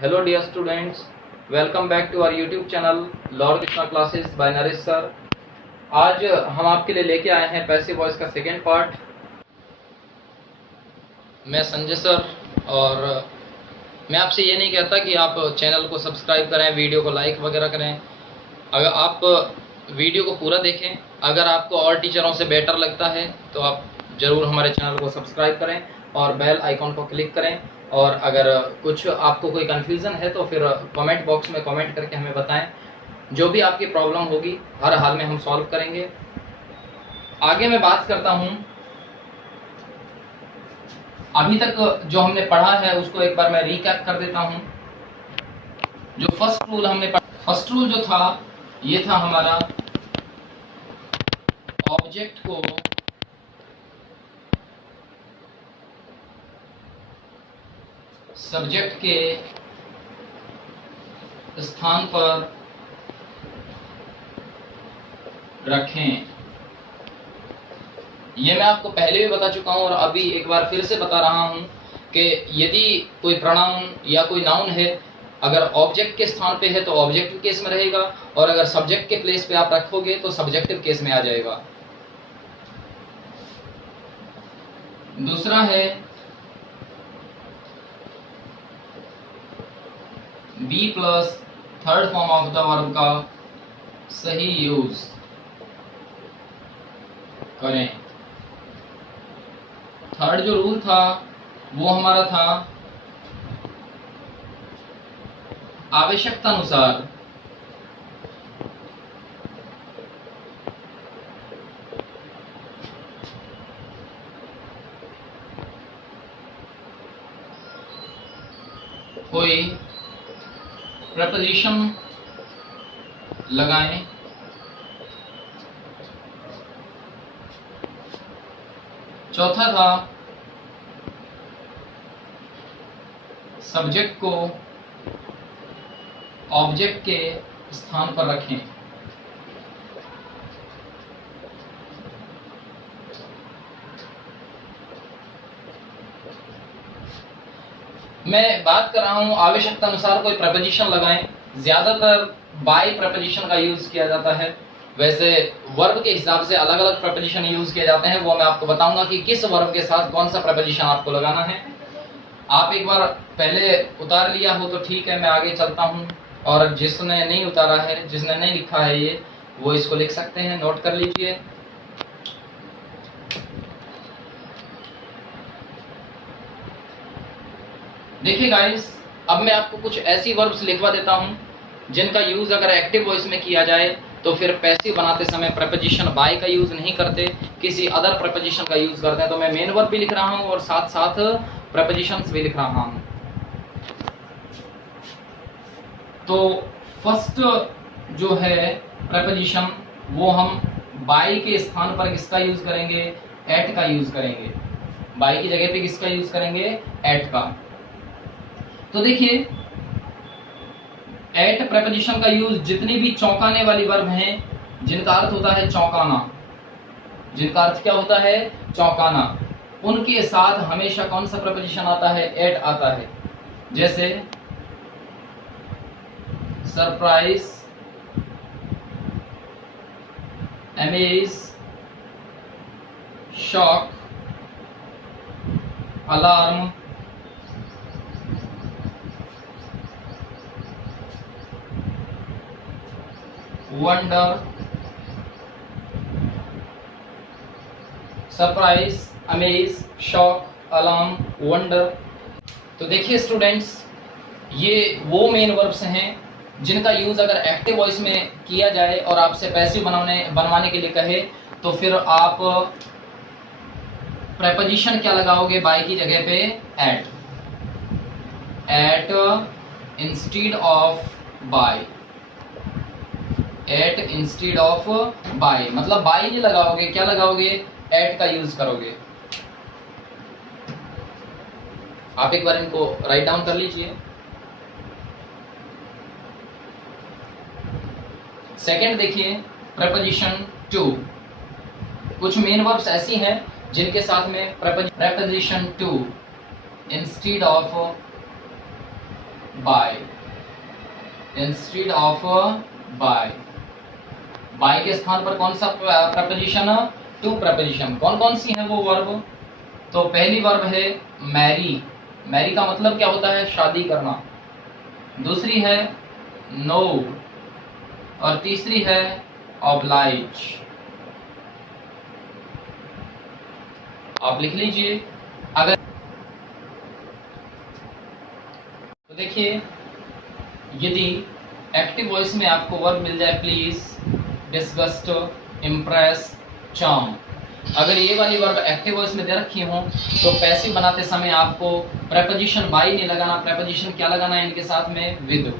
Hello dear students, welcome back to our YouTube channel Lord Krishna classes bye Naresh sir. आज हम आपके लिए लेके आए हैं पैसिव वॉइस का सेकेंड पार्ट। मैं संजय सर, और मैं आपसे ये नहीं कहता कि आप चैनल को सब्सक्राइब करें, वीडियो को लाइक वगैरह करें। अगर आप वीडियो को पूरा देखें, अगर आपको और टीचरों से बेटर लगता है तो आप ज़रूर हमारे चैनल को सब्सक्राइब करें और बेल आइकॉन को क्लिक करें। और अगर कुछ आपको कोई कन्फ्यूज़न है तो फिर कमेंट बॉक्स में कमेंट करके हमें बताएं। जो भी आपकी प्रॉब्लम होगी हर हाल में हम सॉल्व करेंगे। आगे मैं बात करता हूं, अभी तक जो हमने पढ़ा है उसको एक बार मैं रिकैप कर देता हूं। जो फर्स्ट रूल हमने पढ़ा, फर्स्ट रूल जो था ये था हमारा ऑब्जेक्ट को सब्जेक्ट के स्थान पर रखें। ये मैं आपको पहले भी बता चुका हूं और अभी एक बार फिर से बता रहा हूं कि यदि कोई प्रोनाउन या कोई नाउन है, अगर ऑब्जेक्ट के स्थान पे है तो ऑब्जेक्टिव केस में रहेगा, और अगर सब्जेक्ट के प्लेस पे आप रखोगे तो सब्जेक्टिव केस में आ जाएगा। दूसरा है be plus third form of the verb का सही यूज करें। थर्ड जो रूल था वो हमारा था आवश्यकता अनुसार कोई प्रपोजिशन लगाएं। चौथा था सब्जेक्ट को ऑब्जेक्ट के स्थान पर रखें। मैं बात कर रहा हूं आवश्यकता अनुसार कोई प्रपोजिशन लगाएं। ज्यादातर बाय प्रपोजिशन का यूज किया जाता है, वैसे वर्ब के हिसाब से अलग अलग प्रपोजिशन यूज किए जाते हैं। वो मैं आपको बताऊंगा कि किस वर्ब के साथ कौन सा प्रपोजिशन आपको लगाना है। आप एक बार पहले उतार लिया हो तो ठीक है, मैं आगे चलता हूं। और जिसने नहीं उतारा है, जिसने नहीं लिखा है ये, वो इसको लिख सकते हैं, नोट कर लीजिए। देखिए गाइस, अब मैं आपको कुछ ऐसी वर्ब्स लिखवा देता हूं जिनका यूज अगर एक्टिव वॉइस में किया जाए तो फिर पैसिव बनाते समय प्रपोजिशन बाय का यूज नहीं करते, किसी अदर प्रपोजिशन का यूज करते हैं। तो मैं मेन वर्ब भी लिख रहा हूं और साथ साथ प्रपोजिशंस भी लिख रहा हूं। तो फर्स्ट जो है प्रपोजिशन, वो हम बाय के स्थान पर किसका यूज करेंगे? एट का यूज करेंगे। बाय की जगह पे किसका यूज करेंगे? एट का। तो देखिए, एट प्रपोजिशन का यूज जितनी भी चौंकाने वाली वर्ब हैं, जिनका अर्थ होता है चौंकाना, जिनका अर्थ क्या होता है? चौंकाना, उनके साथ हमेशा कौन सा प्रपोजिशन आता है? एट आता है। जैसे surprise, amaze, shock, alarm, wonder, surprise, amaze, shock, alarm, wonder. तो देखिए स्टूडेंट्स, ये वो मेन वर्ब्स हैं जिनका यूज अगर एक्टिव वॉइस में किया जाए और आपसे पैसिव बनवाने के लिए कहे तो फिर आप प्रपोजिशन क्या लगाओगे? बाय की जगह पे at. At instead of by. At instead of by, मतलब बाय नहीं लगाओगे, क्या लगाओगे? एट का यूज करोगे। आप एक बार इनको राइट डाउन कर लीजिए। सेकंड देखिए, प्रपोजिशन टू। कुछ मेन वर्ब्स ऐसी हैं जिनके साथ में preposition to instead of by, instead of by. By के स्थान पर कौन सा प्रपोजिशन? To preposition. कौन कौन सी है वो वर्ब? तो पहली वर्ब है मैरी। मैरी का मतलब क्या होता है? शादी करना। दूसरी है नो, और तीसरी है ऑब्लाइज। आप लिख लीजिए। अगर तो देखिए, यदि एक्टिव वॉइस में आपको वर्ब मिल जाए प्लीज, डिस्गस्ट, इम्प्रेस, चार्म, अगर ये वाली वर्ब एक्टिव वॉइस में दे रखी हो तो पैसिव बनाते समय आपको प्रेपोजिशन बाय नहीं लगाना। प्रेपोजिशन क्या लगाना है इनके साथ में? विद।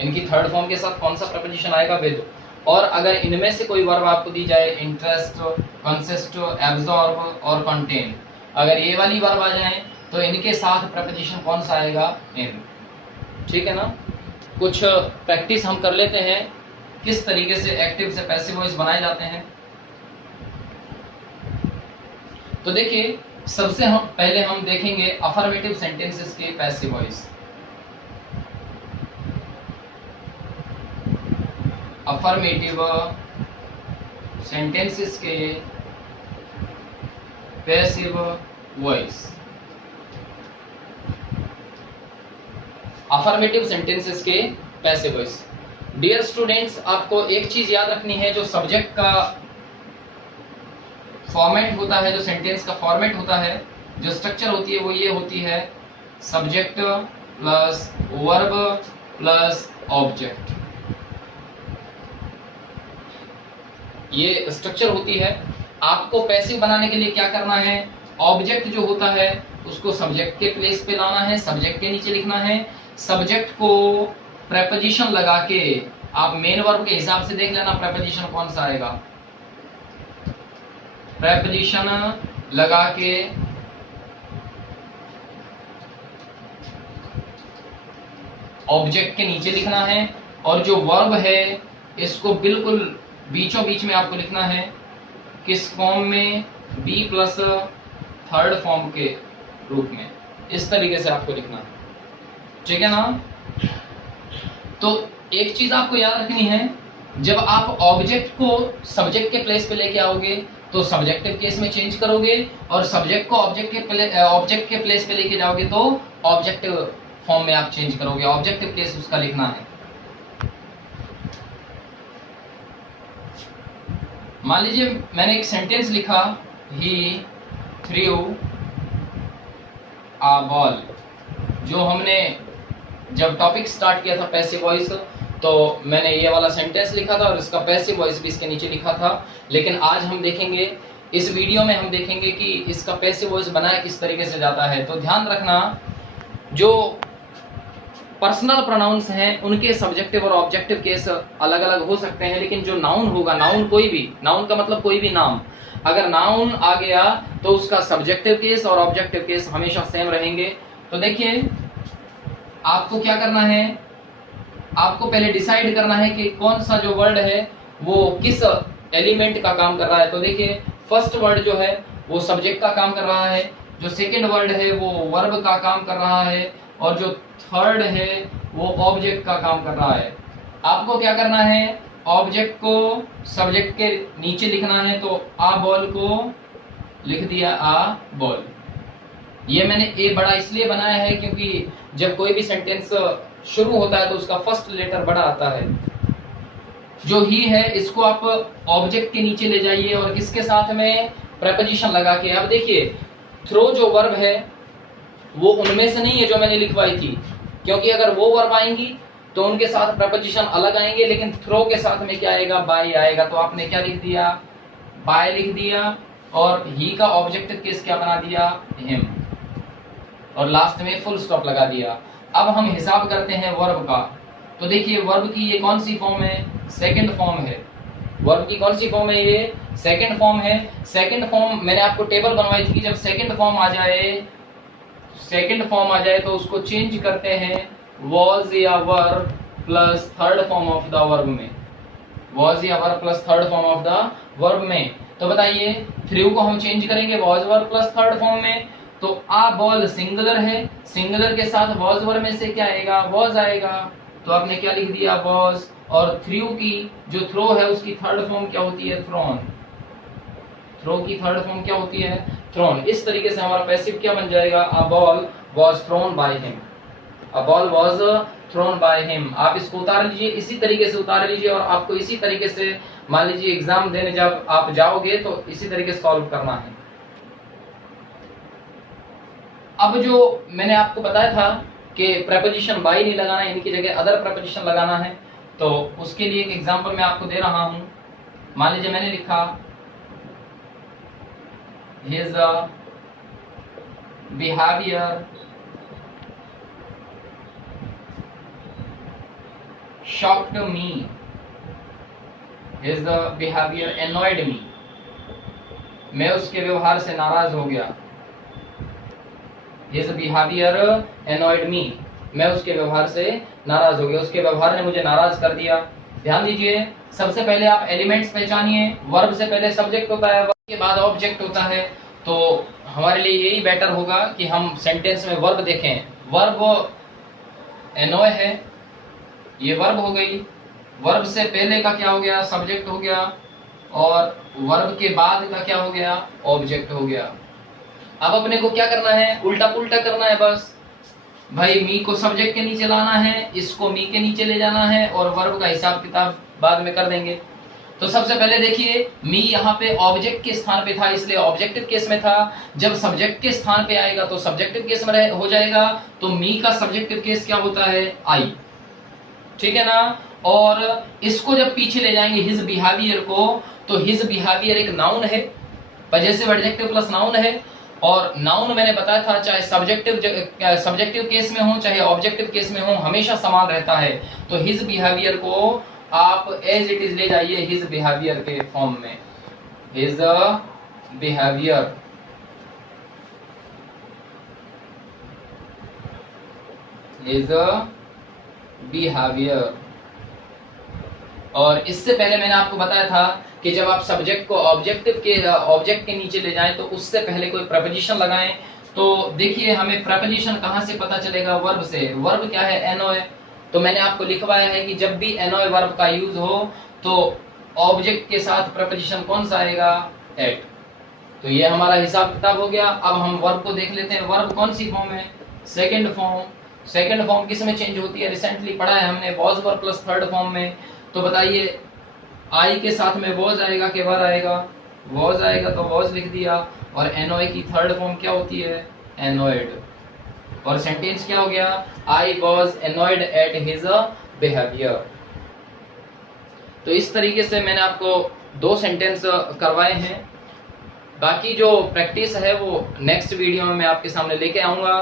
इनकी थर्ड फॉर्म के साथ कौन सा प्रेपोजिशन आएगा? विद। और अगर इनमें से कोई वर्ब आपको दी जाए, इंटरेस्ट, कंसिस्ट, एब्जॉर्ब और कंटेन, अगर ये वाली वर्ब आ जाए तो इनके साथ प्रेपोजिशन कौन सा आएगा? इन। ठीक है ना? कुछ प्रैक्टिस हम कर लेते हैं किस तरीके से एक्टिव से पैसिव वॉइस बनाए जाते हैं। तो देखिए, सबसे पहले हम देखेंगे अफर्मेटिव सेंटेंसेस के पैसिव वॉइस। अफर्मेटिव सेंटेंसेस के पैसिव वॉइस। अफर्मेटिव सेंटेंसेस के पैसिव वॉइस। डियर स्टूडेंट्स, आपको एक चीज याद रखनी है, जो सब्जेक्ट का फॉर्मेट होता है, जो सेंटेंस का फॉर्मेट होता है, जो स्ट्रक्चर होती है वो ये होती है, subject plus verb plus object. ये स्ट्रक्चर होती है। आपको पैसिव बनाने के लिए क्या करना है? ऑब्जेक्ट जो होता है उसको सब्जेक्ट के प्लेस पे लाना है, सब्जेक्ट के नीचे लिखना है। सब्जेक्ट को प्रेपोजिशन लगा के आप मेन वर्ब के हिसाब से देख लेना प्रेपोजिशन कौन सा आएगा। प्रेपोजिशन लगा के ऑब्जेक्ट के नीचे लिखना है, और जो वर्ब है इसको बिल्कुल बीचों बीच में आपको लिखना है। किस फॉर्म में? बी प्लस थर्ड फॉर्म के रूप में। इस तरीके से आपको लिखना है। ठीक है ना? तो एक चीज आपको याद रखनी है, जब आप ऑब्जेक्ट को सब्जेक्ट के प्लेस पे लेके आओगे तो सब्जेक्टिव केस में चेंज करोगे, और सब्जेक्ट को ऑब्जेक्ट के प्लेस पे लेके जाओगे तो ऑब्जेक्टिव फॉर्म में आप चेंज करोगे। ऑब्जेक्टिव केस उसका लिखना है। मान लीजिए मैंने एक सेंटेंस लिखा, ही थ्रू अ बॉल। जो हमने जब टॉपिक स्टार्ट किया था पैसिव वॉइस, तो मैंने ये वाला सेंटेंस लिखा था और इसका पैसिव वॉइस भी इसके नीचे लिखा था। लेकिन आज हम देखेंगे, इस वीडियो में हम देखेंगे कि इसका पैसिव वॉइस बनाया किस तरीके से जाता है। तो ध्यान रखना, जो पर्सनल प्रोनाउंस हैं उनके सब्जेक्टिव और ऑब्जेक्टिव केस अलग अलग हो सकते हैं, लेकिन जो नाउन होगा, नाउन कोई भी, नाउन का मतलब कोई भी नाम, अगर नाउन आ गया तो उसका सब्जेक्टिव केस और ऑब्जेक्टिव केस हमेशा सेम रहेंगे। तो देखिए, आपको क्या करना है, आपको पहले डिसाइड करना है कि कौन सा जो वर्ड है वो किस एलिमेंट का काम कर रहा है। तो देखिए, फर्स्ट वर्ड जो है वो सब्जेक्ट का काम कर रहा है, जो सेकंड वर्ड है वो वर्ब का काम कर रहा है, और जो थर्ड है वो ऑब्जेक्ट का काम कर रहा है। आपको क्या करना है, ऑब्जेक्ट को सब्जेक्ट के नीचे लिखना है। तो आ बॉल को लिख दिया आ बॉल। ये मैंने ए बड़ा इसलिए बनाया है क्योंकि जब कोई भी सेंटेंस शुरू होता है तो उसका फर्स्ट लेटर बड़ा आता है। जो ही है इसको आप ऑब्जेक्ट के नीचे ले जाइए और किसके साथ में? प्रेपोजिशन लगा के। अब देखिए, थ्रो जो वर्ब है वो उनमें से नहीं है जो मैंने लिखवाई थी, क्योंकि अगर वो वर्ब आएंगी तो उनके साथ प्रेपोजिशन अलग आएंगे, लेकिन थ्रो के साथ में क्या आएगा? बाय आएगा। तो आपने क्या लिख दिया? बाय लिख दिया, और ही का ऑब्जेक्टिव केस क्या बना दिया? हिम, और लास्ट में फुल स्टॉप लगा दिया। अब हम हिसाब करते हैं वर्ब का। तो देखिए, वर्ब की ये कौन सी फॉर्म है? सेकंड फॉर्म है। वर्ब की कौन सी फॉर्म है? ये सेकंड फॉर्म है। सेकंड फॉर्म मैंने आपको टेबल बनवाई थी कि जब सेकंड फॉर्म आ जाए तो उसको चेंज करते हैं वॉज या वर plus third form of the verb में। वॉज या वर plus third form of the verb में। तो बताइए, थ्रू को हम चेंज करेंगे was were plus third form में, तो आ बॉल सिंगुलर है, सिंगुलर के साथ वॉज वर्ब में से क्या आएगा, वॉज आएगा। तो आपने क्या लिख दिया, वॉज। और थ्रू की जो थ्रो है उसकी थर्ड फॉर्म क्या होती है, थ्रोन। थ्रो की थर्ड फॉर्म क्या होती है, थ्रोन। इस तरीके से हमारा पैसिव क्या बन जाएगा, a ball was thrown by him, a ball was thrown by him. आप इसको उतार लीजिए, इसी तरीके से उतार लीजिए, और आपको इसी तरीके से मान लीजिए एग्जाम देने जब आप जाओगे तो इसी तरीके से सॉल्व करना है। अब जो मैंने आपको बताया था कि प्रपोजिशन बाय नहीं लगाना है, इनकी जगह अदर प्रपोजिशन लगाना है, तो उसके लिए एक एग्जांपल मैं आपको दे रहा हूं। मान लीजिए मैंने लिखा his behavior shocked me, his behavior annoyed me, मैं उसके व्यवहार से नाराज हो गया। his behavior annoyed me, मैं उसके व्यवहार से नाराज हो गया, उसके व्यवहार ने मुझे नाराज कर दिया। ध्यान दीजिए, सबसे पहले आप एलिमेंट्स पहचानिए। वर्ब से पहले सब्जेक्ट होता है, वर्ब के बाद ऑब्जेक्ट होता है। तो हमारे लिए यही बेटर होगा कि हम सेंटेंस में वर्ब देखें। वर्ब एनॉय है, ये वर्ब हो गई। वर्ब से पहले का क्या हो गया, सब्जेक्ट हो गया, और वर्ब के बाद का क्या हो गया, ऑब्जेक्ट हो गया। अब अपने को क्या करना है, उल्टा पुल्टा करना है बस। भाई मी को सब्जेक्ट के नीचे लाना है, इसको मी के नीचे ले जाना है, और वर्ब का हिसाब किताब बाद में कर देंगे। तो सबसे पहले देखिए, मी यहाँ पे ऑब्जेक्ट के स्थान पे था, इसलिए ऑब्जेक्टिव केस में था। जब सब्जेक्ट के स्थान पे आएगा तो सब्जेक्टिव केस में हो जाएगा। तो मी का सब्जेक्टिव केस क्या होता है, आई। ठीक है ना। और इसको जब पीछे ले जाएंगे हिज बिहेवियर को, तो हिज बिहेवियर एक नाउन है, पजेसिव एडजेक्टिव प्लस नाउन है। और नाउन मैंने बताया था, चाहे सब्जेक्टिव केस में हो चाहे ऑब्जेक्टिव केस में हो, हमेशा समान रहता है। तो हिज बिहेवियर को आप एज इट इज ले जाइए हिज बिहेवियर के फॉर्म में, हिज बिहेवियर। His behaviour. और इससे पहले मैंने आपको बताया था कि जब आप सब्जेक्ट को ऑब्जेक्ट के नीचे ले जाएं तो उससे पहले कोई प्रपोजिशन लगाएं। तो देखिए, हमें प्रपोजिशन कहां से पता चलेगा, वर्ब से। वर्ब क्या है, एनॉय। तो मैंने आपको लिखवाया है कि जब भी एनॉय वर्ब का यूज हो तो ऑब्जेक्ट के साथ प्रपोजिशन कौन सा आएगा, एट। तो ये हमारा हिसाब किताब हो गया। अब हम वर्ब को देख लेते हैं। वर्ब कौन सी फॉर्म है, सेकंड फॉर्म। सेकंड फॉर्म किस में चेंज होती है, रिसेंटली पढ़ा है हमने, was verb plus third form में। तो बताइए, आई के साथ में वॉज आएगा कि वर आएगा, वॉज आएगा, तो वॉज लिख दिया। और एनॉय की थर्ड फॉर्म क्या होती है, एनॉयड। और सेंटेंस क्या हो गया, I was annoyed at his behaviour. तो इस तरीके से मैंने आपको 2 सेंटेंस करवाए हैं। बाकी जो प्रैक्टिस है वो नेक्स्ट वीडियो में मैं आपके सामने लेके आऊंगा।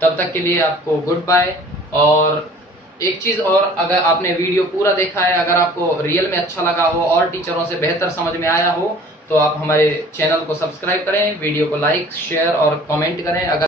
तब तक के लिए आपको गुड बाय। और एक चीज और, अगर आपने वीडियो पूरा देखा है, अगर आपको रियल में अच्छा लगा हो और टीचरों से बेहतर समझ में आया हो, तो आप हमारे चैनल को सब्सक्राइब करें, वीडियो को लाइक शेयर और कमेंट करें। अगर